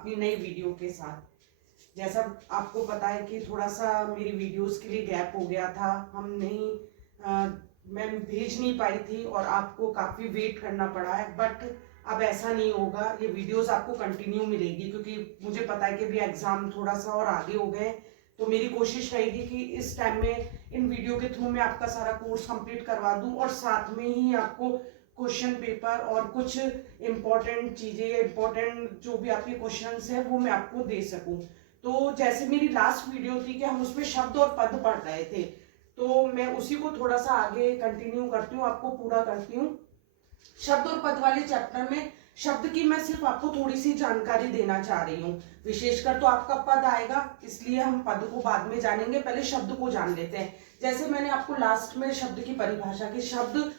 अपनी नई वीडियो के साथ। जैसा आपको पता है कि थोड़ा सा मेरी वीडियोस के लिए गैप हो गया था, मैं भेज नहीं पाई थी और आपको काफ़ी वेट करना पड़ा है, बट अब ऐसा नहीं होगा। ये वीडियोस आपको कंटिन्यू मिलेगी क्योंकि मुझे पता है कि अभी एग्ज़ाम थोड़ा सा और आगे हो गए, तो मेरी कोशिश रहेगी कि इस टाइम में इन वीडियो के थ्रू मैं आपका सारा कोर्स कंप्लीट करवा दूं और साथ में ही आपको क्वेश्चन पेपर और कुछ इम्पोर्टेंट चीज़ें, इम्पोर्टेंट जो भी आपके क्वेश्चंस हैं वो मैं आपको दे सकूं। तो जैसे मेरी लास्ट वीडियो थी कि हम उसमें शब्द और पद पढ़ रहे थे, तो मैं उसी को थोड़ा सा आगे कंटिन्यू करती हूँ, आपको पूरा करती हूँ। शब्द और पद वाले चैप्टर में शब्द की मैं सिर्फ आपको थोड़ी सी जानकारी देना चाह रही हूँ। विशेषकर तो आपका पद आएगा, इसलिए हम पद को बाद में जानेंगे, पहले शब्द को जान लेते हैं। जैसे मैंने आपको लास्ट में शब्द की परिभाषा की, शब्द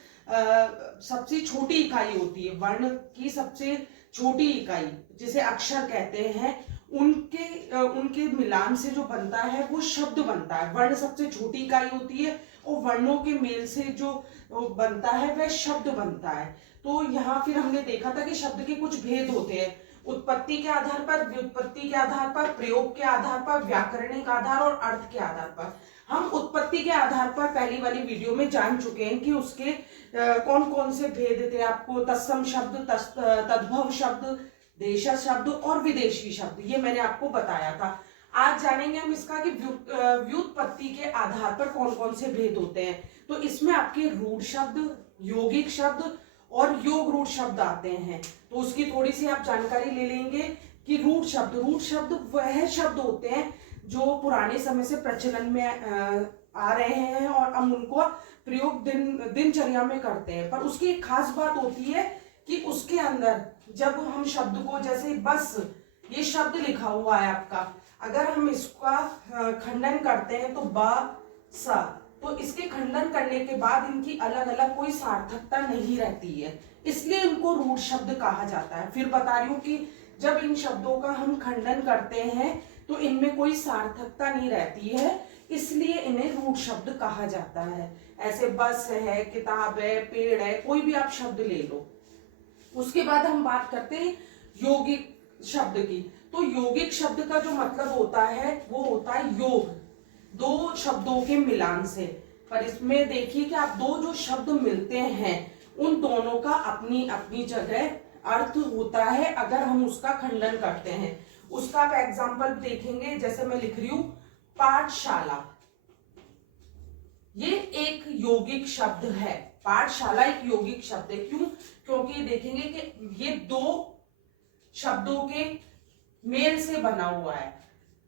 सबसे छोटी इकाई होती है, वर्ण की सबसे छोटी इकाई जिसे अक्षर कहते हैं, उनके मिलान से जो बनता है वो शब्द बनता है। वर्ण सबसे छोटी इकाई होती है और वर्णों के मेल से जो बनता है वह शब्द बनता है। तो यहाँ फिर हमने देखा था कि शब्द के कुछ भेद होते हैं, उत्पत्ति के आधार पर, व्युत्पत्ति के आधार पर, प्रयोग के आधार पर, व्याकरणिक आधार और अर्थ के आधार पर। हम उत्पत्ति के आधार पर पहली वाली वीडियो में जान चुके हैं कि उसके कौन कौन से भेद थे। आपको तत्सम शब्द, तद्भव शब्द, देश शब्द और विदेशी शब्द, ये मैंने आपको बताया था। आज जानेंगे हम इसका कि व्युत्पत्ति के आधार पर कौन कौन से भेद होते हैं। तो इसमें आपके रूढ़ शब्द, यौगिक शब्द और योग रूढ़ शब्द आते हैं। तो उसकी थोड़ी सी आप जानकारी ले लेंगे कि रूढ़ शब्द वह शब्द होते हैं जो पुराने समय से प्रचलन में आ रहे हैं और हम उनको प्रयोग दिनचर्या में करते हैं। पर उसकी एक खास बात होती है कि उसके अंदर जब हम शब्द को, जैसे बस ये शब्द लिखा हुआ है आपका, अगर हम इसका खंडन करते हैं तो ब स, तो इसके खंडन करने के बाद इनकी अलग अलग कोई सार्थकता नहीं रहती है, इसलिए इनको रूढ़ शब्द कहा जाता है। फिर बता रही हूँ कि जब इन शब्दों का हम खंडन करते हैं तो इनमें कोई सार्थकता नहीं रहती है, इसलिए इन्हें रूढ़ शब्द कहा जाता है। ऐसे बस है, किताब है, पेड़ है, कोई भी आप शब्द ले लो। उसके बाद हम बात करते हैं यौगिक शब्द की। तो यौगिक शब्द का जो मतलब होता है वो होता है योग, दो शब्दों के मिलान से। पर इसमें देखिए कि आप दो जो शब्द मिलते हैं उन दोनों का अपनी अपनी जगह अर्थ होता है अगर हम उसका खंडन करते हैं। उसका आप एग्जाम्पल देखेंगे, जैसे मैं लिख रही हूं पाठशाला, ये एक यौगिक शब्द है। पाठशाला एक यौगिक शब्द है, क्यों? क्योंकि देखेंगे कि ये दो शब्दों के मेल से बना हुआ है,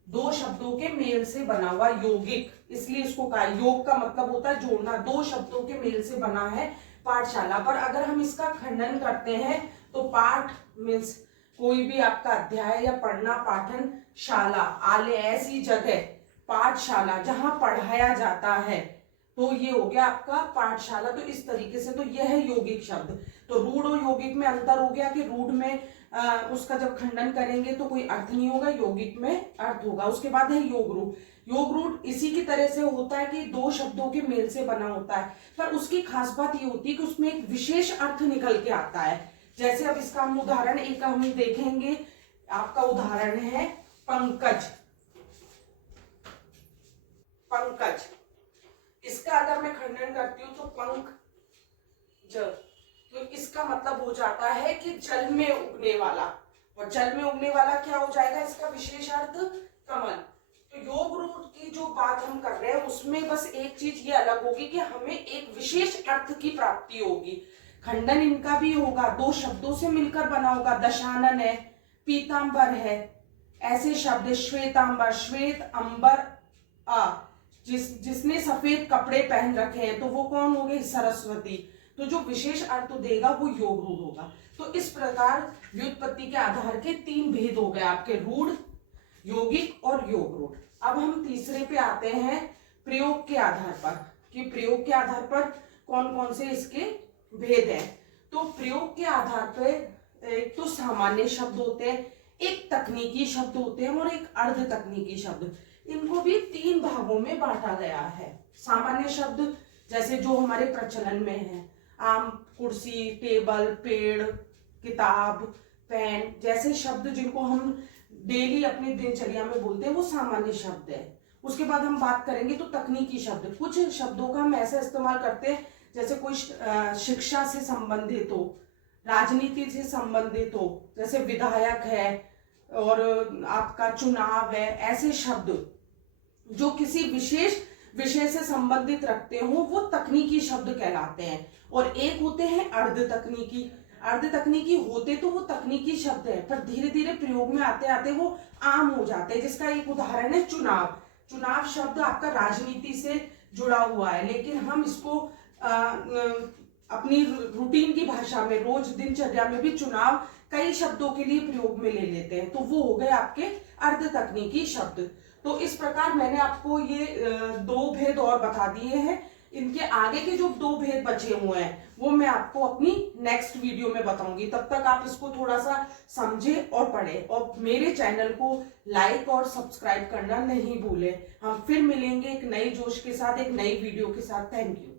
दो शब्दों के मेल से बना हुआ यौगिक, इसलिए इसको कहा। योग का मतलब होता है जोड़ना, दो शब्दों के मेल से बना है पाठशाला। पर अगर हम इसका खंडन करते हैं तो पाठ मीन्स कोई भी आपका अध्याय या पढ़ना, पाठन, शाला, आले, ऐसी जगह पाठशाला जहां पढ़ाया जाता है, तो ये हो गया आपका पाठशाला। तो इस तरीके से तो यह है यौगिक शब्द। तो रूढ़ और यौगिक में अंतर हो गया कि रूढ़ में उसका जब खंडन करेंगे तो कोई अर्थ नहीं होगा, यौगिक में अर्थ होगा। उसके बाद है योग रूढ़। योग रूढ़ इसी की तरह से होता है कि दो शब्दों के मेल से बना होता है, पर उसकी खास बात ये होती है कि उसमें एक विशेष अर्थ निकल के आता है। जैसे अब इसका हम उदाहरण एक हम देखेंगे, आपका उदाहरण है पंकज। पंकज, इसका अगर मैं खंडन करती हूँ तो पंख ज, तो इसका मतलब हो जाता है कि जल में उगने वाला, और जल में उगने वाला क्या हो जाएगा, इसका विशेष अर्थ कमल। तो योग रूढ़ की जो बात हम कर रहे हैं उसमें बस एक चीज ये अलग होगी कि हमें एक विशेष अर्थ की प्राप्ति होगी। खंडन इनका भी होगा, दो शब्दों से मिलकर बना होगा। दशानन है, पीतांबर है, ऐसे शब्द, श्वेतांबर, श्वेत अंबर आ, जिसने सफेद कपड़े पहन रखे हैं तो वो कौन हो गई, सरस्वती। तो जो विशेष अर्थ देगा वो योग रूढ़ होगा। तो इस प्रकार व्युत्पत्ति के आधार के तीन भेद हो गए आपके, रूढ़, यौगिक और योग रूढ़। अब हम तीसरे पे आते हैं प्रयोग के आधार पर, कि प्रयोग के आधार पर कौन कौन से इसके भेद हैं। तो प्रयोग के आधार पर एक तो सामान्य शब्द होते हैं, एक तकनीकी शब्द होते हैं और एक अर्ध तकनीकी शब्द। इनको भी तीन भागों में बांटा गया है। सामान्य शब्द जैसे जो हमारे प्रचलन में है, आम, कुर्सी, टेबल, पेड़, किताब, पेन जैसे शब्द जिनको हम डेली अपनी दिनचर्या में बोलते हैं वो सामान्य शब्द है। उसके बाद हम बात करेंगे तो तकनीकी शब्द, कुछ शब्दों का हम ऐसा इस्तेमाल करते हैं जैसे कोई शिक्षा से संबंधित हो, राजनीति से संबंधित हो, जैसे विधायक है और आपका चुनाव है, ऐसे शब्द जो किसी विशेष विषय से संबंधित रखते हो वो तकनीकी शब्द कहलाते हैं। और एक होते हैं अर्ध तकनीकी। अर्ध तकनीकी होते तो वो तकनीकी शब्द है पर धीरे धीरे प्रयोग में आते आते वो आम हो जाते हैं, जिसका एक उदाहरण है चुनाव। चुनाव शब्द आपका राजनीति से जुड़ा हुआ है, लेकिन हम इसको अपनी रूटीन की भाषा में, रोज दिनचर्या में भी चुनाव कई शब्दों के लिए प्रयोग में ले लेते हैं, तो वो हो गए आपके अर्ध तकनीकी शब्द। तो इस प्रकार मैंने आपको ये 2 भेद और बता दिए हैं। इनके आगे के जो 2 भेद बचे हुए हैं वो मैं आपको अपनी नेक्स्ट वीडियो में बताऊंगी। तब तक आप इसको थोड़ा सा समझे और पढ़े, और मेरे चैनल को लाइक और सब्सक्राइब करना नहीं भूले। हम फिर मिलेंगे एक नई जोश के साथ, एक नई वीडियो के साथ। Thank you.